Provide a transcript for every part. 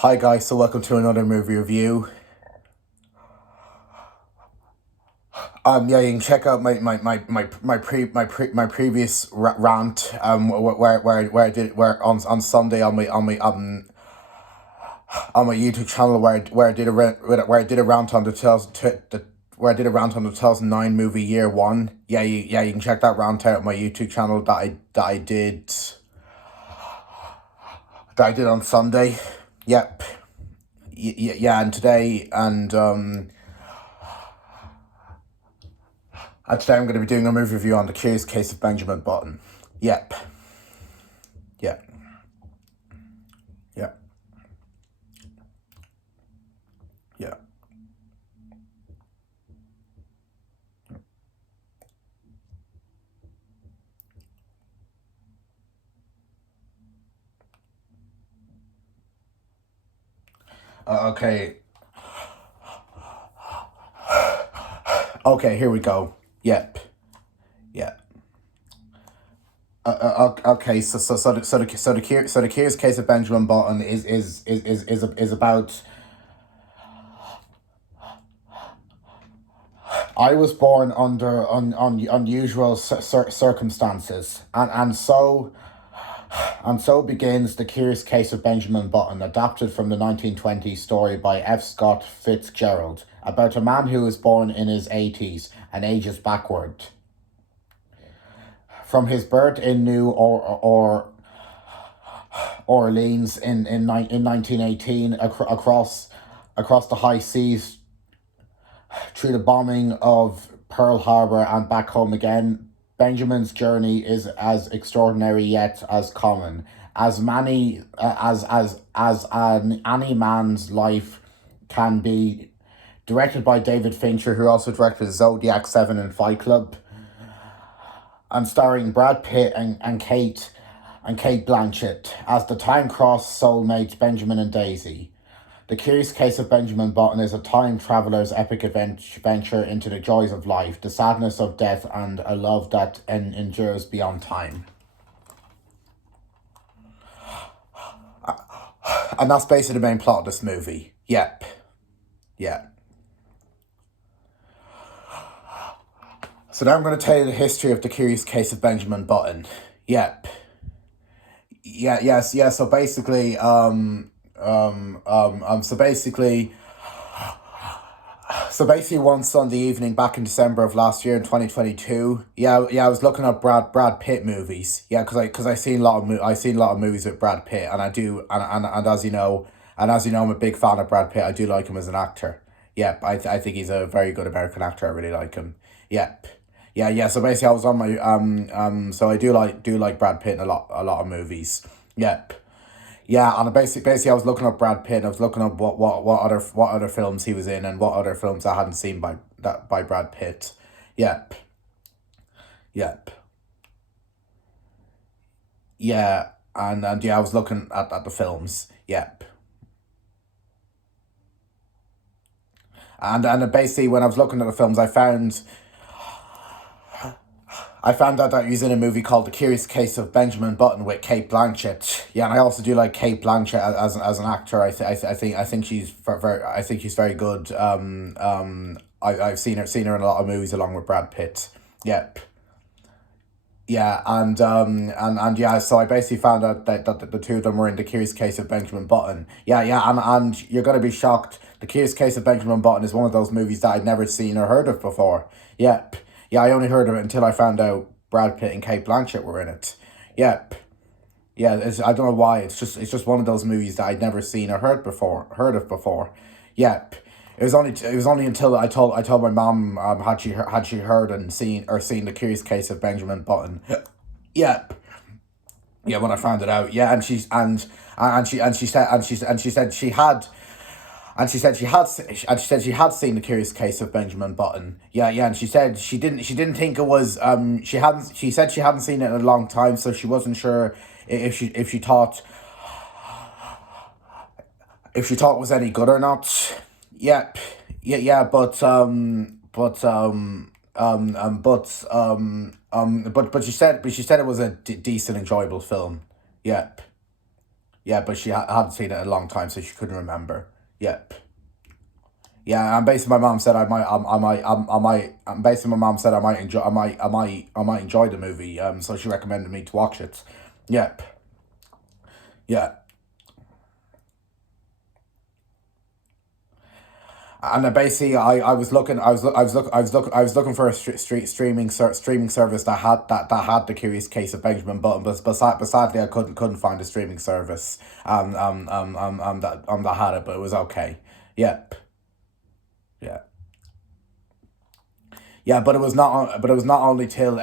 Hi guys, so welcome to another movie review. Yeah, you can check out my previous rant where I did where on Sunday on my YouTube channel where I did where I did a rant on the where I did a rant on the 2009 movie Year One. You can check that rant out on my YouTube channel that I did on Sunday. Yep. Yeah, and today I'm going to be doing a movie review on The Curious Case of Benjamin Button. Yep. Yep. Yep. Yep. Okay. Okay, here we go. Yep. Yep. Okay, so the Curious Case of Benjamin Button is about. I was born under unusual circumstances, and so begins The Curious Case of Benjamin Button, adapted from the 1920s story by F. Scott Fitzgerald, about a man who was born in his 80s and ages backward. From his birth in Orleans in 1918, across the high seas, through the bombing of Pearl Harbor and back home again, Benjamin's journey is as extraordinary yet as common. As many as any man's life can be. Directed by David Fincher, who also directed Zodiac 7 and Fight Club, and starring Brad Pitt and Kate Blanchett as the time-crossed soulmates Benjamin and Daisy. The Curious Case of Benjamin Button is a time traveler's epic adventure into the joys of life, the sadness of death, and a love that endures beyond time. And that's basically the main plot of this movie. Yep. Yeah. So now I'm going to tell you the history of The Curious Case of Benjamin Button. Yep. Yeah. So basically, so basically, one Sunday evening back in December of last year in 2022, I was looking at Brad Pitt movies. Yeah, because I seen a lot of I seen a lot of movies with Brad Pitt, and I do, and as you know, I'm a big fan of Brad Pitt. I do like him as an actor. Yep, I think he's a very good American actor. I really like him. Yep. Yeah. So basically, I was on my so I do like Brad Pitt in a lot of movies. Yep. Yeah, and basically I was looking up Brad Pitt and I was looking up what other films he was in and what other films I hadn't seen by Brad Pitt. Yep. Yep. Yeah. And yeah, I was looking at the films. Yep. And basically when I was looking at the films I found out that he was in a movie called The Curious Case of Benjamin Button with Kate Blanchett. Yeah, and I also do like Kate Blanchett as an actor. I think she's I think she's very good. I've seen her in a lot of movies along with Brad Pitt. Yep. Yeah, and yeah, so I basically found out that the two of them were in The Curious Case of Benjamin Button. Yeah, and you're gonna be shocked. The Curious Case of Benjamin Button is one of those movies that I'd never seen or heard of before. Yep. Yeah, I only heard of it until I found out Brad Pitt and Kate Blanchett were in it. Yep. Yeah, I don't know why. It's just one of those movies that I'd never seen or heard of before. Yep. It was only until I told my mom had she heard and seen The Curious Case of Benjamin Button. Yep. Yeah, when I found it out. Yeah, and she said she had and she said she had seen The Curious Case of Benjamin Button. Yeah, and she said she didn't think it was she said she hadn't seen it in a long time, so she wasn't sure if she thought it was any good or not. Yep. Yeah, but she said it was a decent, enjoyable film. Yep. Yeah, but she hadn't seen it in a long time, so she couldn't remember. Yep. Yeah, and basically my mom said basically my mom said I might enjoy the movie. So she recommended me to watch it. Yep. Yeah. And then basically, I was looking, I was looking for a streaming service that had the Curious Case of Benjamin Button, but sadly I couldn't find a streaming service that had it, but it was okay. Yep. Yeah. Yeah, but it was not only till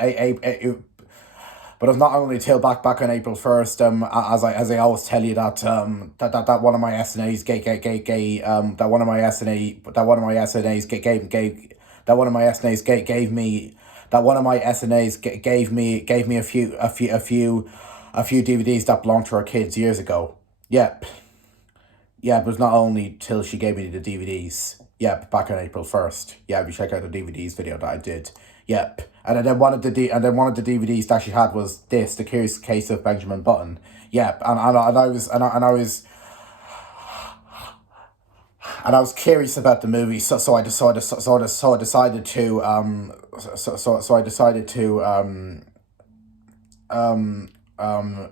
but it was not only till back on April 1st, as I always tell you, that one of my SNAs that one of my SNA that one of my SNAs gave that one of my SNAs gave me that one of my SNAs gave me a few DVDs that belonged to her kids years ago. Yep. Yeah, but it's not only till she gave me the DVDs. Yep, back on April 1st. Yeah, if you check out the DVDs video that I did. Yep. And then one of the DVDs that she had was this, The Curious Case of Benjamin Button. Yep. And I was curious about the movie, so I decided to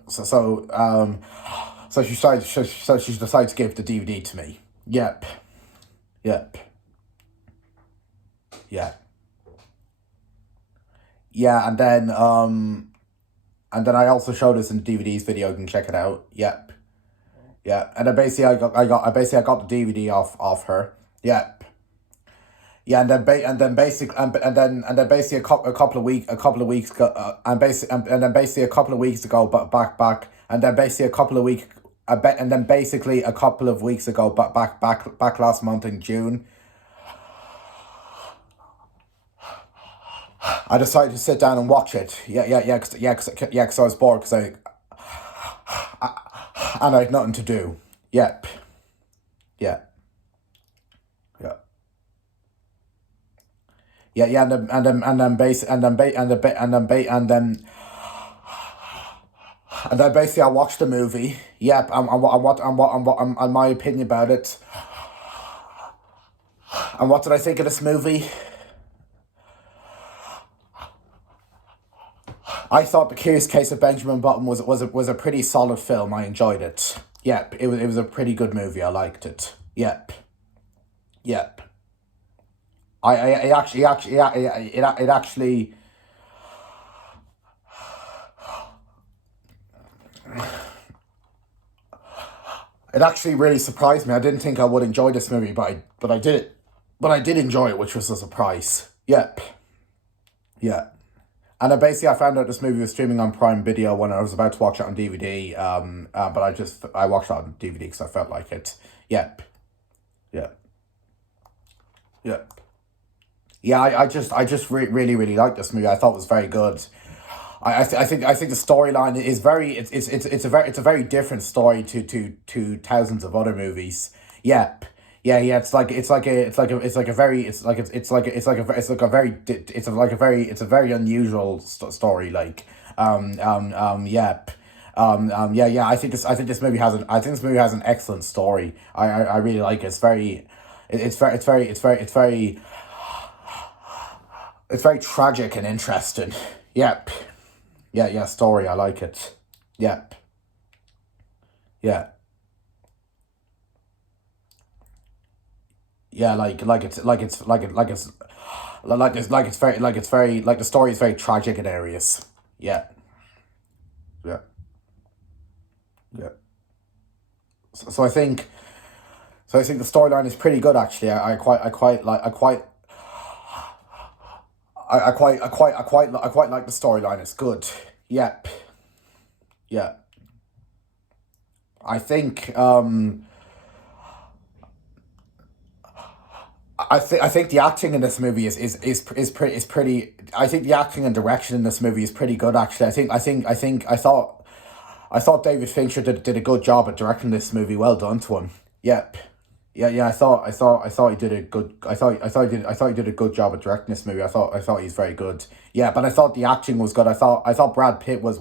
so so she decided to give the DVD to me. Yep. Yep. Yeah. Yeah, and then I also showed this in the DVDs video. You can check it out. Yep. Yeah. And then basically I got the DVD off her. Yep. Yeah, and then basically a couple of weeks ago, and then basically a couple of weeks ago, but back, and then basically a couple of weeks, and then basically a couple of weeks ago, but back last month in June, I decided to sit down and watch it. Cause I was bored, and I had nothing to do. Yep. Yeah. Yeah. Yeah, and then basically I watched the movie. Yep, and my opinion about it. And what did I think of this movie? I thought The Curious Case of Benjamin Button was a pretty solid film. I enjoyed it. Yep, it was a pretty good movie. I liked it. Yep. Yep. I actually it actually it actually really surprised me. I didn't think I would enjoy this movie, but I did enjoy it, which was a surprise. Yep. Yeah. And then basically, I found out this movie was streaming on Prime Video when I was about to watch it on DVD. But I watched it on DVD because I felt like it. Yep. Yeah. Yep. Yeah. I just really liked this movie. I thought it was very good. I think the storyline is very it's a very different story to thousands of other movies. Yep. Yeah. It's a very unusual story. Yep. Yeah. I think this movie has an excellent story. I really like it. It's very, it's very tragic and interesting. Yep. Yeah. Story. I like it. Yep. Yeah. Yeah. Like the story is very tragic in areas. Yeah. Yeah. Yeah. So I think the storyline is pretty good actually. I quite like I quite like the storyline. It's good. Yep. Yeah. I think I think the acting in this movie is pretty. I think the acting and direction in this movie is pretty good actually. I thought David Fincher did a good job at directing this movie. Well done to him. Yep. Yeah. I thought he did a good. I thought he did a good job at directing this movie. I thought he's very good. Yeah, but I thought the acting was good. I thought Brad Pitt was.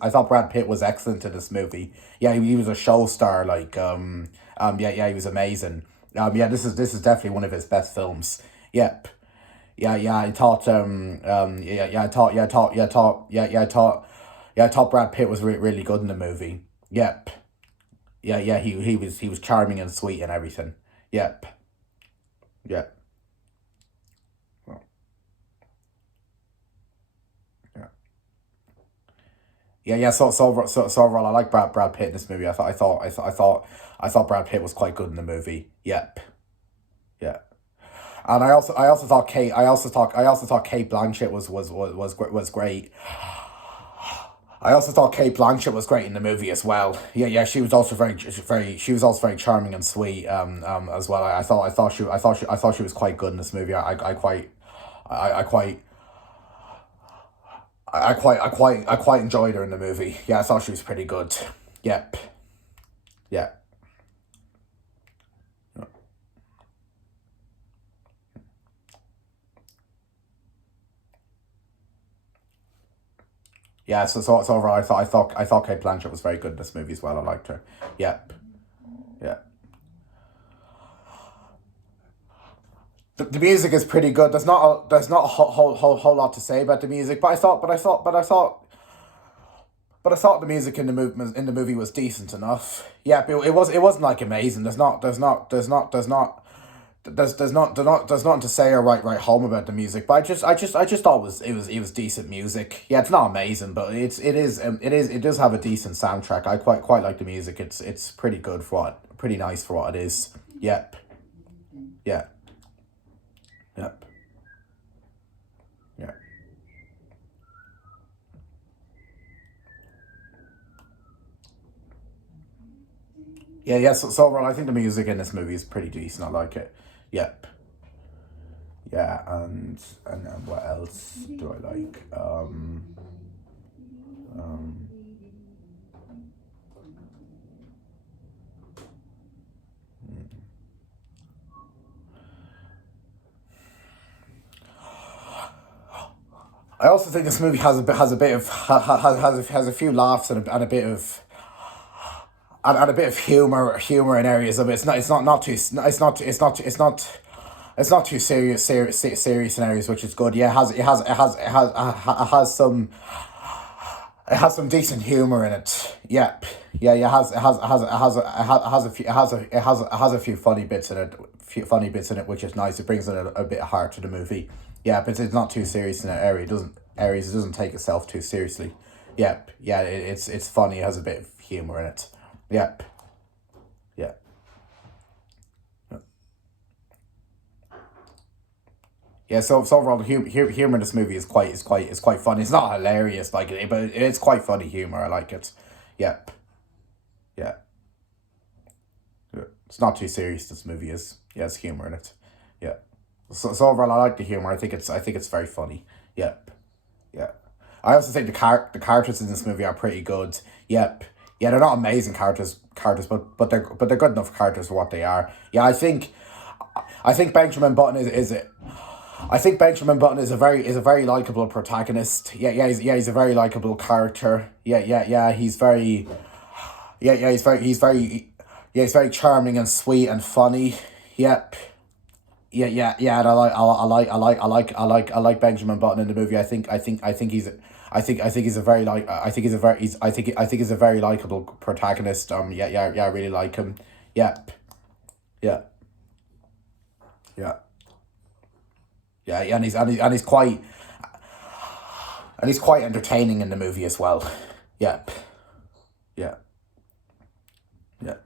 I thought Brad Pitt was excellent in this movie. Yeah, he was a show star. Yeah, he was amazing. Yeah, this is definitely one of his best films. Yep. Yeah. I thought. Yeah. I thought. Yeah. I thought. Yeah. I thought. Yeah. I thought. Yeah. I thought Brad Pitt was really good in the movie. Yep. Yeah. He was charming and sweet and everything. Yep. Yeah. Well, yeah. Yeah. So overall, I like Brad Pitt in this movie. I thought Brad Pitt was quite good in the movie. Yep. Yeah. And I also thought Kate Blanchett was great. I also thought Kate Blanchett was great in the movie as well. Yeah. She was also she was also very charming and sweet. As well. I thought she was quite good in this movie. I quite, I quite enjoyed her in the movie. Yeah, I thought she was pretty good. Yep. Yeah. Yeah. So overall, I thought Kate Blanchett was very good in this movie as well. I liked her. Yep. Yeah. The music is pretty good. There's not a whole lot to say about the music, but I thought the music in the movie was decent enough. Yeah, but it wasn't like amazing. There's nothing to say or write home about the music. But I just thought it was decent music. Yeah, it's not amazing, but it does have a decent soundtrack. I quite like the music. It's pretty good for pretty nice for what it is. Yep. Yeah. Yep. Yeah. Yeah. So overall, I think the music in this movie is pretty decent. I like it. Yep. Yeah, and what else do I like? Um, I also think this movie has a bit of has a few laughs and a bit of and a bit of humor in areas of it. Not too it's not too serious in areas, which is good. Yeah, it has some decent humor in it. Yep. Yeah. It has a few funny bits in it. Which is nice. It brings in a bit of heart to the movie. Yeah, but it's not too serious in that area. It doesn't take itself too seriously. Yep. Yeah. It's funny. It has a bit of humor in it. Yep. Yeah. Yeah, so overall, the humor in this movie is quite funny. It's not hilarious like it, but it's quite funny humor. I like it. Yep. Yeah. Yeah. It's not too serious. This movie is. Yeah, it's humor in it. Yeah. So overall, I like the humor. I think it's very funny. Yep. Yeah. I also think the characters in this movie are pretty good. Yep. Yeah, they're not amazing but they're good enough characters for what they are. Yeah, I think Benjamin Button is I think Benjamin Button is a very likable protagonist. He's a very likable character. Yeah. He's very charming and sweet and funny. Yep. Yeah. And I like Benjamin Button in the movie. I think he's a very like I think he's a very he's I think he's a very likable protagonist. Yeah. I really like him. Yep. Yeah. Yeah. Yeah. And he's quite entertaining in the movie as well. Yep. Yeah. Yeah.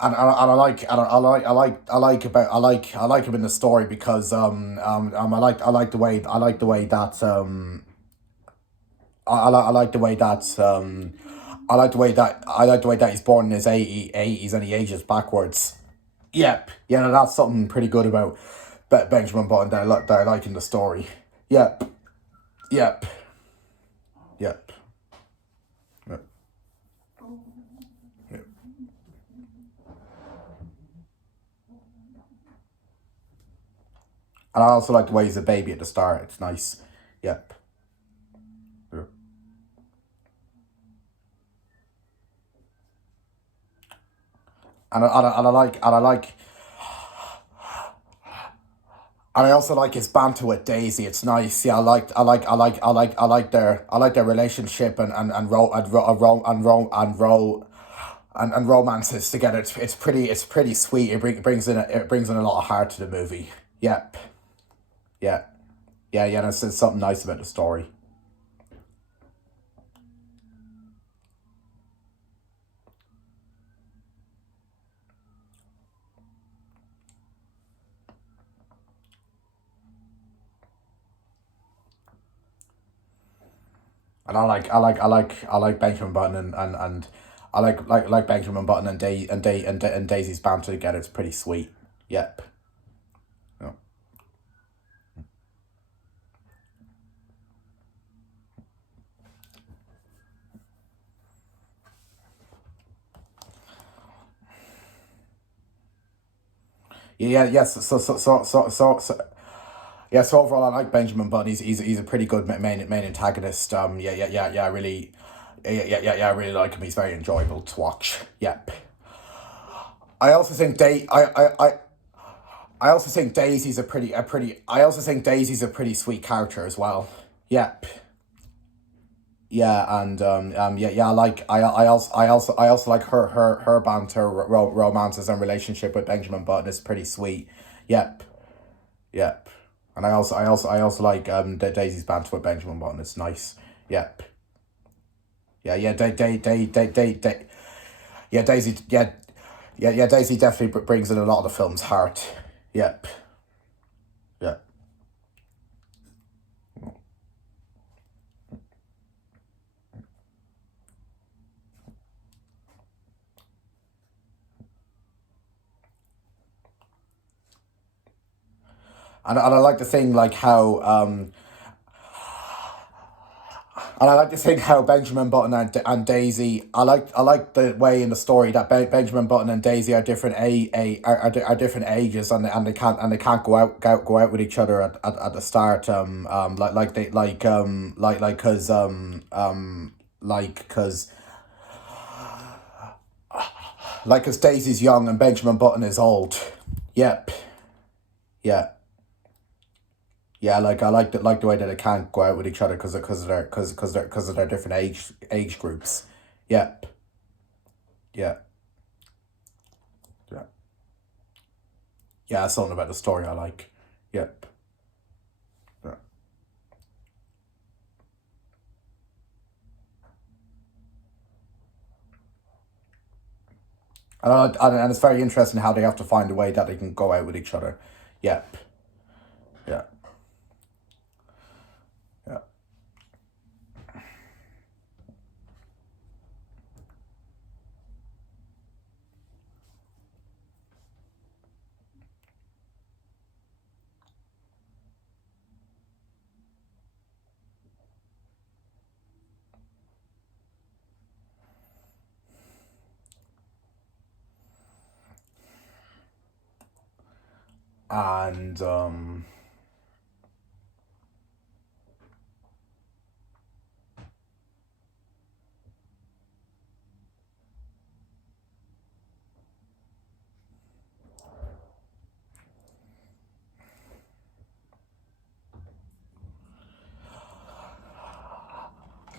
I like him in the story because I like the way that I like the way that I like the way that he's born in his eighties and he ages backwards. Yep. Yeah, no, that's something pretty good about Benjamin Button that I like in the story. Yep. Yep. Yep. Yep. Yep. And I also like the way he's a baby at the start. It's nice. Yep. Yep. And I also like his banter with Daisy. It's nice. Yeah, I like their relationship and romances together. It's pretty sweet. It brings in a lot of heart to the movie. Yep. Yeah. Yeah. Yeah. There's something nice about the story. And I like Benjamin Button and like Benjamin Button and Daisy's banter together. It's pretty sweet. Yep. Yeah. Yeah. Yes. Yeah. So overall, I like Benjamin Button. He's a pretty good main antagonist. Yeah. I really. I really like him. He's very enjoyable to watch. Yep. I also think I also think I also think Daisy's a pretty sweet character as well. Yep. Yeah, and I also like her banter, romances and relationship with Benjamin Button is pretty sweet. Yep, yep. And I also like Daisy's banter with Benjamin Button. It's nice. Yep. Yeah, yeah. Yeah, Daisy. Yeah. Daisy definitely brings in a lot of the film's heart. Yep. Yeah. And I like to think like how and I like to think how Benjamin Button and Daisy. I like the way in the story that Benjamin Button and Daisy are different are different ages and they can't go out with each other at the start. Like they like cause Daisy's young and Benjamin Button is old. Yep. Yeah. Yeah, like like the way that they can't go out with each other because of their different age groups. Yep. Yeah. Yeah. Yeah, that's something about the story I like. Yep. Yeah. And it's very interesting how they have to find a way that they can go out with each other. Yep. Yeah. Yeah. And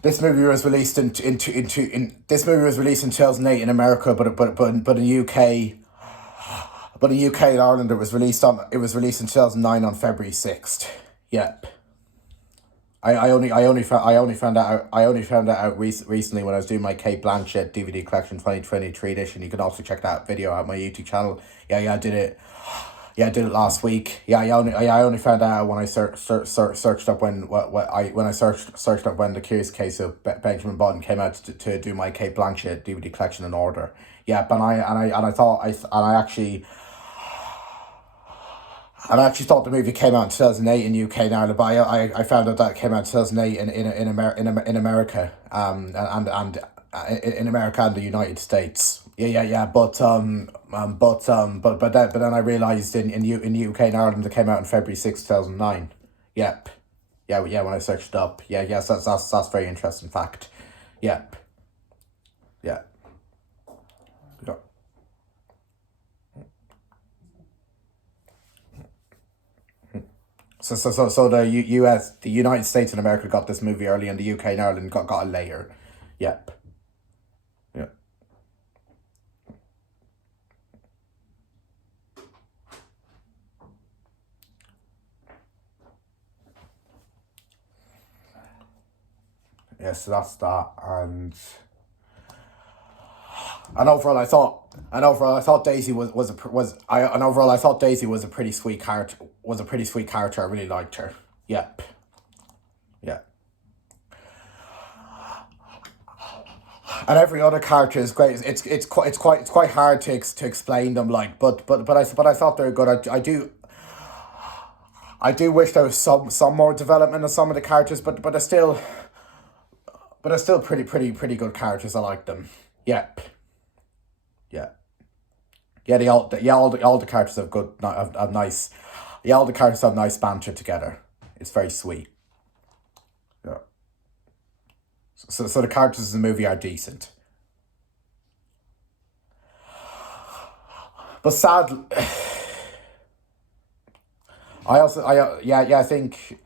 this movie was released in this movie was released in 2008 in America, but in UK. But in UK and Ireland, it was released in 2009 on February 6th. Yep. I only found that out recently when I was doing my Kate Blanchett DVD collection 2023 edition. You can also check that video out on my YouTube channel. Yeah, I did it. Yeah, I did it last week. I only found out when I searched up when I searched up when the Curious Case of Benjamin Button came out to do my Kate Blanchett DVD collection in order. Yeah, but I thought I actually thought the movie came out in 2008 in UK and Ireland, but I found out that it came out in 2008 in America, in America and the United States. Yeah. But then I realized in UK and Ireland it came out in February 6th, 2009. Yep. Yeah. When I searched it up. Yes. That's very interesting fact. Yep. Yeah. Yeah. So the US, the United States and America got this movie early, and the UK and Ireland got it later. Yep. Yeah. Yeah. So that's that, and overall I thought Daisy was a pr- was I and overall I thought Daisy was a pretty sweet character. Was a pretty sweet character. I really liked her. Yep. Yeah. And every other character is great. It's quite hard to explain them, like, but I thought they were good. I do wish there was some more development of some of the characters, but they're still pretty good characters. I like them. Yep. Yeah. Yeah, all the characters have good, have nice, yeah, all the characters have nice banter together. It's very sweet. Yeah. So the characters in the movie are decent, but sadly, I think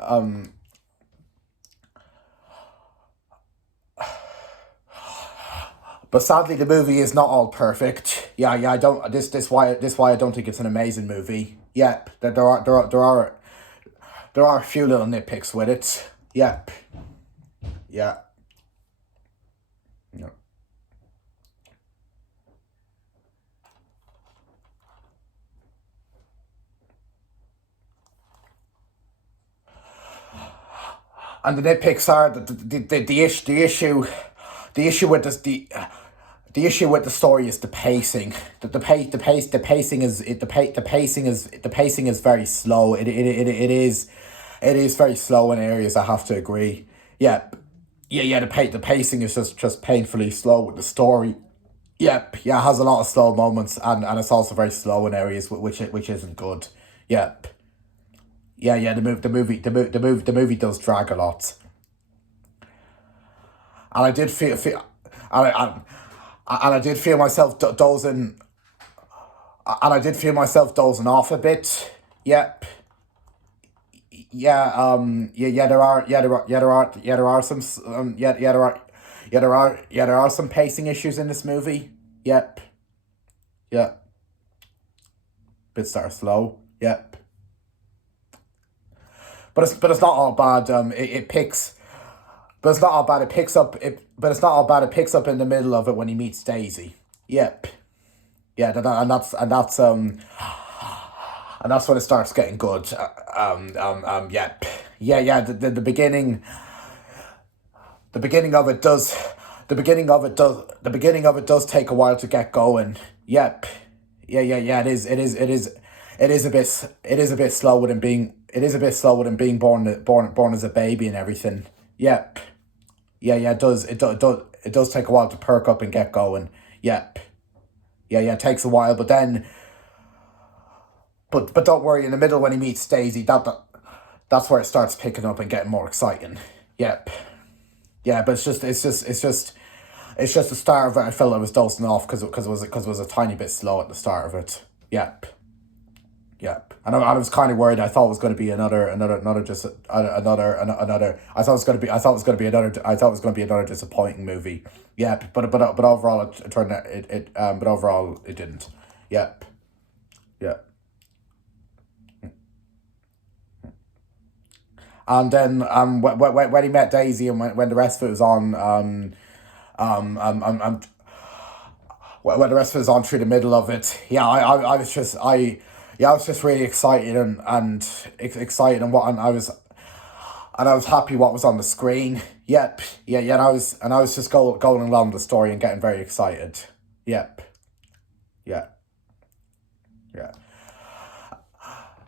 but sadly the movie is not all perfect. I don't this why I don't think it's an amazing movie. Yep, there are a few little nitpicks with it. Yep. Yeah. Yeah. And the nitpicks are the issue with this the issue with the story is the pacing. The pacing is the pacing is very slow. It is very slow in areas. I have to agree. Yeah, the pacing is just painfully slow with the story. Yep, yeah, it has a lot of slow moments, and it's also very slow in areas which isn't good. Yep, the movie does drag a lot, and I did and I did feel myself dozing, and I did feel myself dozing off a bit. Yep. There are some there are some pacing issues in this movie. Yep. Yeah. Bit start slow. Yep. But it's not all bad. It picks. But it's not all bad. It picks up. But it's not all bad. It picks up in the middle of it when he meets Daisy. Yep. Yeah. And that's when it starts getting good. Yep. Yeah. The beginning of it does. The beginning of it does take a while to get going. Yep. Yeah. It is a bit. It is a bit slower than being. It is a bit slower than being born as a baby and everything. Yep. Yeah. It does take a while to perk up and get going. Yep. It takes a while, but then. But don't worry. In the middle, when he meets Daisy, that's where it starts picking up and getting more exciting. Yep. Yeah, but it's just the start of it. I felt I was dosing off because it was a tiny bit slow at the start of it. Yep. Yep. And I was kind of worried. I thought it was going to be another just another. I thought it was going to be another. I thought it was going to be another disappointing movie. Yep. But overall it turned out but overall it didn't. Yep. Yeah. And then when he met Daisy and when the rest of it was on um um um, um when the rest of it was on through the middle of it, yeah, I was just I was just really excited and excited and what and I was happy what was on the screen. Yep, yeah, and I was just going along the story and getting very excited. Yep, yeah, yeah.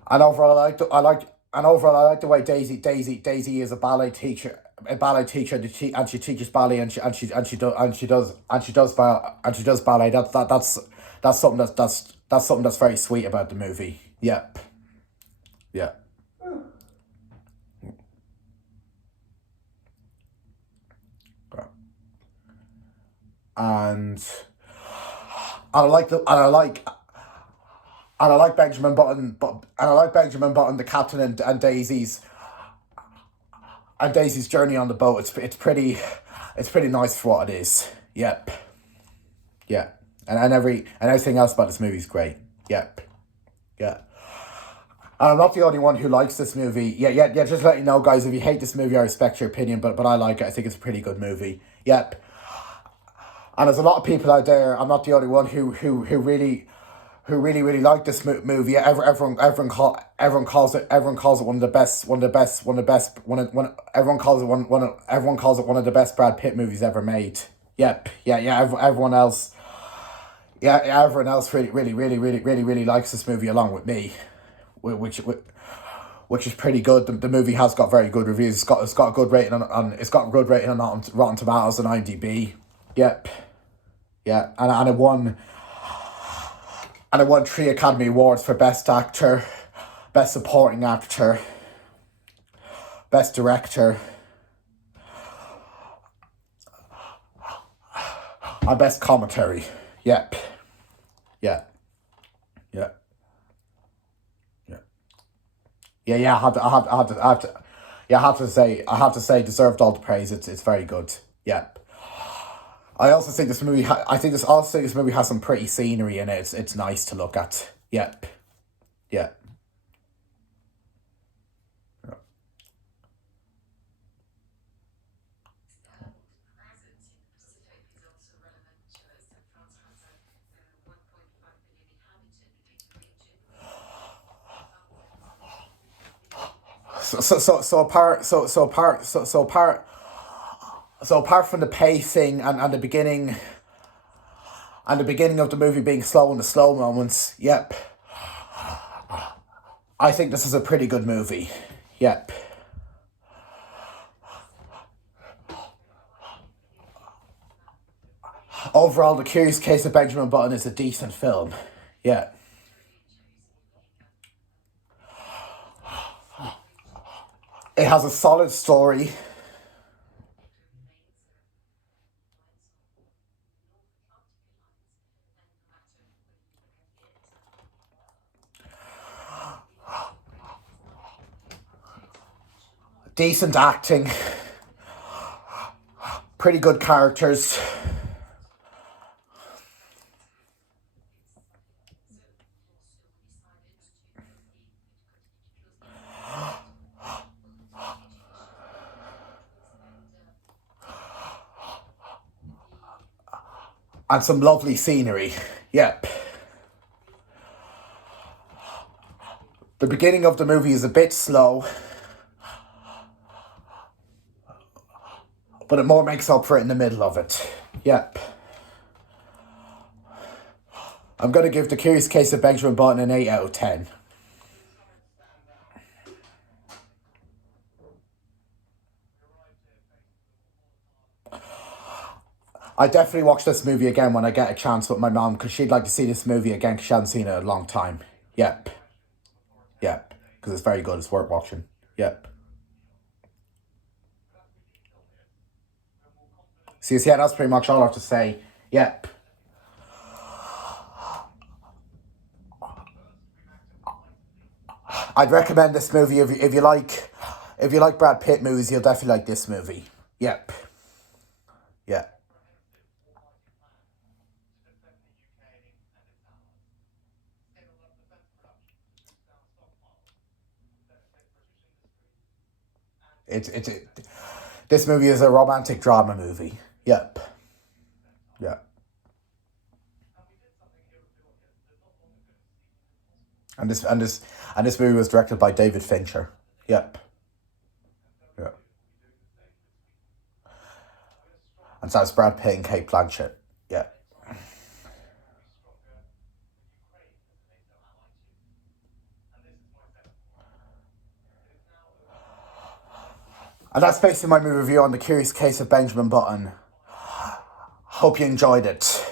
And overall, I like the way Daisy is a ballet teacher, and she teaches ballet, and she does ballet. That's something that's something that's very sweet about the movie. Yep, yeah, and I like the and I like Benjamin Button, the captain, and Daisy's journey on the boat. It's pretty nice for what it is. Yep. Yeah. And everything else about this movie is great. Yep. Yeah. And I'm not the only one who likes this movie. Yeah. Just to let you know, guys, if you hate this movie, I respect your opinion, but I like it. I think it's a pretty good movie. Yep. And there's a lot of people out there. I'm not the only one who really like this movie. Everyone calls it one of the best, everyone calls it everyone calls it one of the best Brad Pitt movies ever made. Yep, yeah. Everyone else, everyone else really likes this movie along with me, which which is pretty good. The movie has got very good reviews. It's got a good rating it's got a good rating on Rotten Tomatoes and IMDb. Yep, yeah, and it won 3 Academy Awards for Best Actor, Best Supporting Actor, Best Director, and Best Commentary. Yep. Yeah. Yeah. Yeah. Yeah. I have to say, deserved all the praise. It's very good. Yep. I also think this movie. This movie has some pretty scenery in it. It's nice to look at. Yep. Yeah. So apart from the pacing and the beginning of the movie being slow in the slow moments, yep, I think this is a pretty good movie. Yep. Overall, The Curious Case of Benjamin Button is a decent film. Yeah. It has a solid story. Decent acting. Pretty good characters. And some lovely scenery. Yep. The beginning of the movie is a bit slow, but it more makes up for it in the middle of it. Yep. I'm going to give The Curious Case of Benjamin Button an 8 out of 10. I definitely watch this movie again when I get a chance with my mom because she'd like to see this movie again because she hasn't seen it in a long time. Yep. Yep. Because it's very good. It's worth watching. Yep. See, yeah, that's pretty much all I have to say. Yep. I'd recommend this movie if you like Brad Pitt movies, you'll definitely like this movie. Yep. Yeah. It this movie is a romantic drama movie. Yep. Yeah. And this movie was directed by David Fincher. Yep. Yeah. And so it's Brad Pitt and Kate Blanchett. Yeah. And that's basically my movie review on The Curious Case of Benjamin Button. Hope you enjoyed it.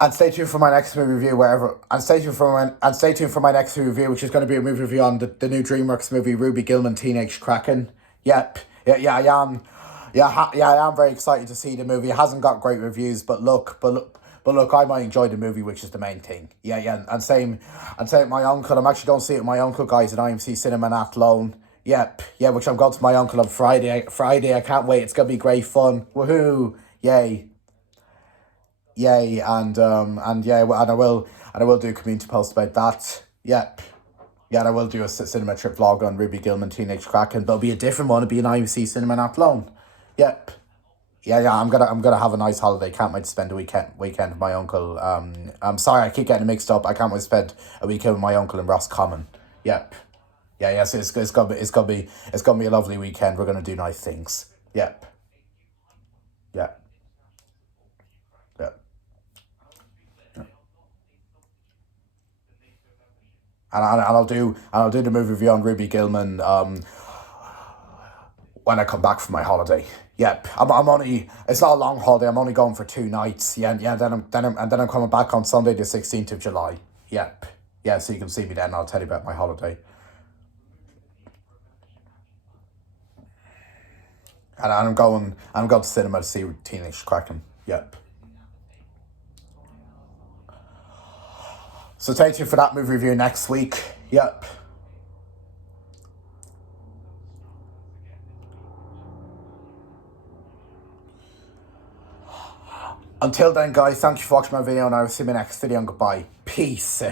And stay tuned for my next movie review wherever. And stay tuned for my next movie review, which is going to be a movie review on the new DreamWorks movie Ruby Gillman Teenage Kraken. Yep. Yeah, I am. Yeah, I am very excited to see the movie. It hasn't got great reviews, but look, I might enjoy the movie, which is the main thing. Yeah, and same with my uncle. I'm actually going to see it with my uncle, guys, at IMC Cinema in Athlone. Yep, yeah, which I'm going to my uncle on Friday. Friday, I can't wait. It's gonna be great fun. Woohoo! Yay! Yay! And yeah, and I will do a community post about that. Yep. Yeah, and I will do a cinema trip vlog on Ruby Gillman Teenage Kraken. But it'll be a different one. It'll be an IMC Cinema in Athlone. Yep. Yeah. I'm gonna have a nice holiday. Can't wait to spend a weekend with my uncle. I'm sorry, I keep getting mixed up. I can't wait to spend a weekend with my uncle in Roscommon. Yep. Yeah. So it's gonna be a lovely weekend. We're gonna do nice things. Yep. Yeah. Yeah. And I'll do the movie review on Ruby Gillman when I come back from my holiday. Yep, I'm only. It's not a long holiday. I'm only going for 2 nights. Yeah. Then I'm coming back on Sunday the 16th of July. Yep. Yeah, so you can see me then. I'll tell you about my holiday. And I'm going to cinema to see Teenage Kraken. Yep. So stay tuned for that movie review next week. Yep. Until then, guys, thank you for watching my video, and I will see you in my next video, and goodbye. Peace.